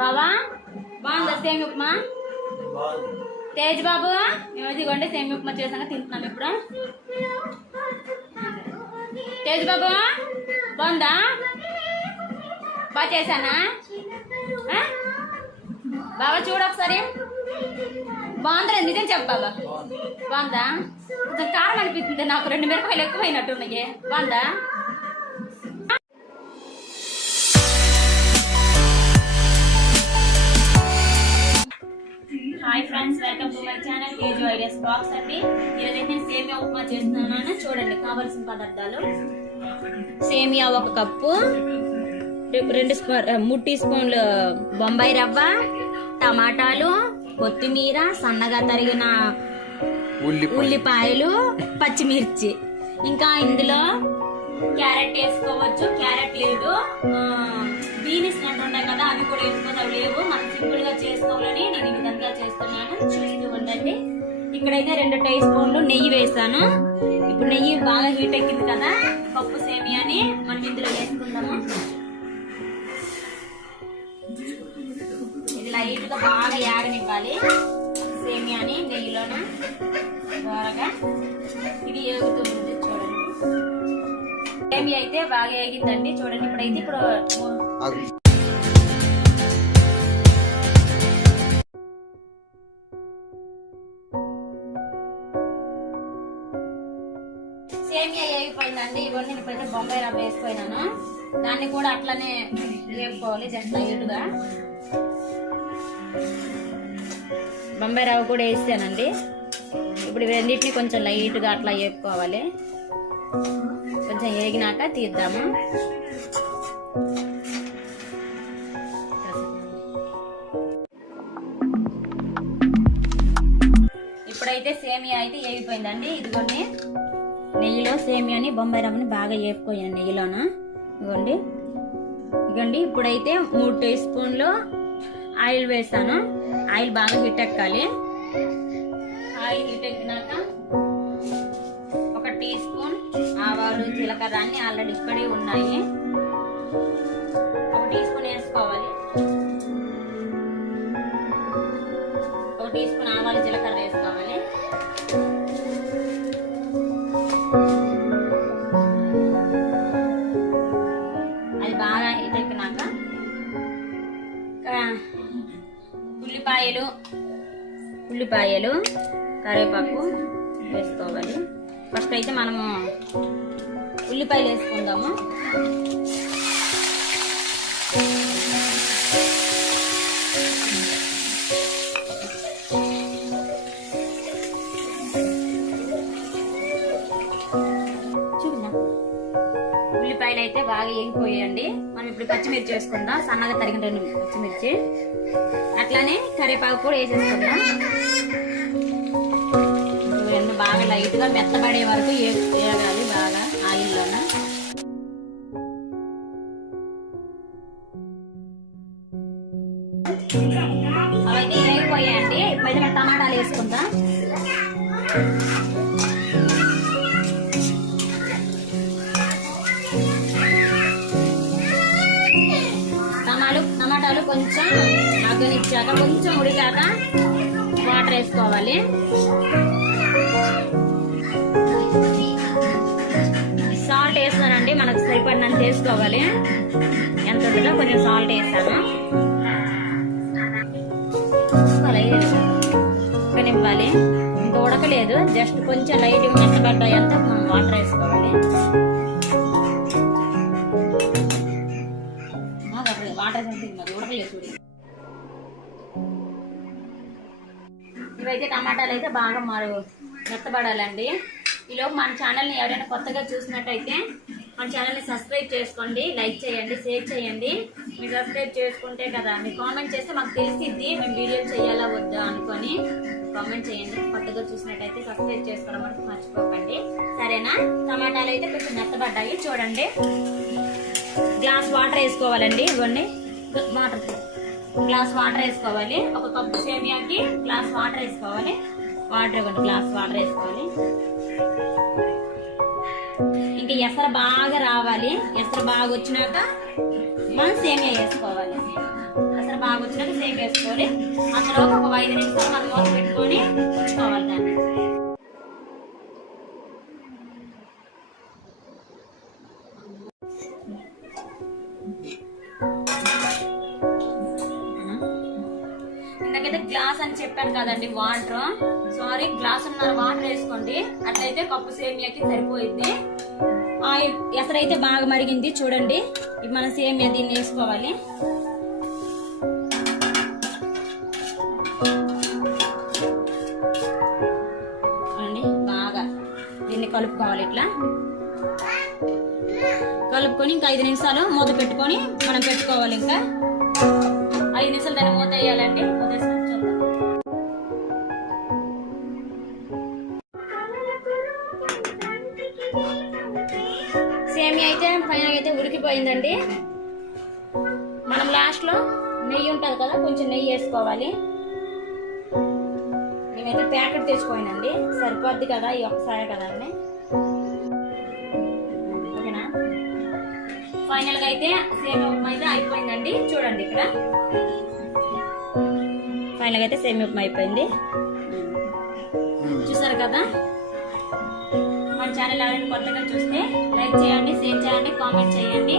బావా బాగుందా సేమి ఉప్మా? తేజ్ బాబు మేము ఇదిగోండి సేమి ఉప్మా చేసాక తింటున్నాం ఇప్పుడు. తేజ్ బాబు బాగుందా? బాగా చేశానా? బాబా చూడు ఒకసారి. బాగుందా? నిజం చెప్పు బాబా. బాగుందా? కొంచెం కారం అనిపిస్తుంది నాకు, 2 మిరపకాయలు ఎక్కువైనట్టు ఉన్నాయి. బాగుందా? Hi friends, welcome to my channel Teju ideas box అండి. ఈరోజైతే నేను సేమియా ఉప్మా చేస్తున్నాను. చూడండి కావాల్సిన పదార్థాలు: సేమియా 1 కప్పు, 3 టీ స్పూన్లు బొంబాయి రవ్వ, టమాటాలు, కొత్తిమీర, సన్నగా తరిగిన ఉల్లిపాయలు, పచ్చిమిర్చి. ఇంకా ఇందులో క్యారెట్ వేసుకోవచ్చు, క్యారెట్ లేదు, బీన్స్ నట్టు ఉంటాయి కదా అవి కూడా వేసుకోవచ్చు, అవి లేవు. మనం సింపుల్ గా చేసుకోవాలని నేను ఈ విధంగా చేస్తున్నాను. చూసి ఉండండి. ఇక్కడైతే 2 టీ స్పూన్లు నెయ్యి వేసాను. ఇప్పుడు నెయ్యి బాగా హీట్ ఎక్కింది కదా, పప్పు సేమియాని మనం ఇందులో వేసుకుందాము. ఇది లైట్ గా బాగా యాగనివ్వాలి సేమియాని నెయ్యిలోన బాగా. ఇది ఏగుతుంది చూడండి. సేమియా అయితే బాగా ఏగిందండి చూడండి. ఇప్పుడైతే సేమియా ఏగిపోయిందండి. ఇవన్నీ ఇప్పుడైతే బొంబాయి రవ్వ వేసిపోయినాను. దాన్ని కూడా అట్లనే వేపుకోవాలి, జస్ట్ లైట్గా. బొంబాయి రవ్వ కూడా వేసానండి. ఇప్పుడు రెండింటిని కొంచెం లైట్గా అట్లా వేపుకోవాలి. కొంచెం వేగినాక తీద్దాము. ఇప్పుడైతే సేమియా అయితే వేగిపోయిందండి. ఇదిగోండి నెయ్యిలో సేమియాని బొంబాయి రవ్వని బాగా వేపుకోయండి నెయ్యిలోన. ఇదిగోండి ఇప్పుడైతే 3 టీ స్పూన్లు ఆయిల్ వేసాను. ఆయిల్ బాగా హీట్ ఎక్కాలి. ఆయిల్ హీట్ ఎక్కినాక 1 టీ స్పూన్ ఆవాలు, జీలకర్ర అన్ని ఆల్రెడీ ఇక్కడే ఉన్నాయి. 1 టీ స్పూన్ వేసుకోవాలి. 1 టీ స్పూన్ ఆవాలు, జీలకర్ర వేసుకోవాలి. అది బాగా హీట్ ఎక్కినాక ఉల్లిపాయలు, కరివేపాకు వేసుకోవాలి. ఫస్ట్ అయితే మనము ఉల్లిపాయలు వేసుకుందాము. ఉల్లిపాయలు అయితే బాగా వేగిపోయాయండి. మనం ఇప్పుడు పచ్చిమిర్చి వేసుకుందాం, సన్నగా తరిగిన 2 పచ్చిమిర్చి. అట్లానే కరివేపాకు కూడా వేసేసుకుందాం. ఇవన్నీ బాగా లైట్ గా మెత్తబడే వరకు వేగాలి బాగా ఆయిల్లోన. అవైతే వేగిపోయాయండి. ఇప్పుడైతే మనం టమాటాలు వేసుకుందాం. టమాటాలు కొంచెం మగ్గనిచ్చాక, కొంచెం ఉడికాక వాటర్ వేసుకోవాలి. సాల్ట్ వేస్తానండి, మనకు సరిపడినంత వేసుకోవాలి. ఎంత ఉంటుందో కొంచెం సాల్ట్ వేస్తాను. ఉడకనివ్వాలి. ఇంకా ఉడకలేదు, జస్ట్ కొంచెం లైట్ మెత్తబడ్డాయంతా మనం వాటర్ వేసుకోవాలి. వాటర్ ఉడకలేదు. ఇవైతే టమాటాలు అయితే బాగా మెత్తబడాలండి. ఈలోపు మన ఛానల్ని ఎవరైనా కొత్తగా చూసినట్టయితే మన ఛానల్ని సబ్స్క్రైబ్ చేసుకోండి, లైక్ చేయండి, షేర్ చేయండి. మీరు సబ్స్క్రైబ్ చేసుకుంటే కదా, మీరు కామెంట్ చేస్తే మాకు తెలిసిద్ది మేము వీడియో చేయాలా వద్దా అనుకొని. కామెంట్ చేయండి. కొత్తగా చూసినట్టయితే సబ్స్క్రైబ్ చేసుకోవడం మనకు మర్చిపోకండి, సరేనా? టమాటాలు అయితే కొంచెం మెత్తబడ్డాయి చూడండి. గ్లాస్ వాటర్ వేసుకోవాలండి. ఇవ్వండి గ్లాస్ వాటర్ వేసుకోవాలి. 1 కప్పు సేమియాకి గ్లాస్ వాటర్ వేసుకోవాలి. వాటర్ ఇవ్వండి, గ్లాస్ వాటర్ వేసుకోవాలి. ఇంకా ఎసరు బాగా రావాలి. ఎసరు బాగా వచ్చినాక మనం సేమియా వేసుకోవాలి. ఎసరు బాగా ఇలాగ వచ్చినట్టు సేమ్ వేసుకోవాలి. అందులో ఒక 5 నిమిషాలు మనం మూత పెట్టుకొని ఉంచుకోవాలి దాన్ని. ఇందాకైతే గ్లాస్ అని చెప్పాను కదండి వాటర్, సారీ గ్లాసున్నర వాటర్ వేసుకోండి. అట్లయితే కప్పు సేమియాకి సరిపోయింది. ఎసరైతే బాగా మరిగింది చూడండి. ఇప్పుడు మనం సేమియా దీన్ని వేసుకోవాలి. చూడండి బాగా దీన్ని కలుపుకోవాలి. ఇట్లా కలుపుకొని ఇంకా 5 నిమిషాలు మూత పెట్టుకొని మనం పెట్టుకోవాలి. ఇంకా 5 నిమిషాలు దాన్ని మూత వేయాలండి. మూత వేసుకొని చూద్దాం. సేమియా అయితే పైన అయితే ఉడికిపోయిందండి. మనం లాస్ట్ లో నెయ్యి ఉంటుంది కదా, కొంచెం నెయ్యి వేసుకోవాలి. నేనైతే ప్యాకెట్ తెచ్చుకోనండి, సరిపోద్ది కదా ఈ ఒక్కసారి కదా అని. ఓకేనా, ఫైనల్ గా అయితే సేమియా ఉప్మా అయితే అయిపోయిందండి. చూడండి ఇక్కడ ఫైనల్ గా అయితే సేమియా ఉప్మా అయిపోయింది. చూసారు కదా. మన ఛానల్ ఎవరైనా కొత్తగా చూస్తే లైక్ చేయండి, షేర్ చేయండి, కామెంట్ చేయండి.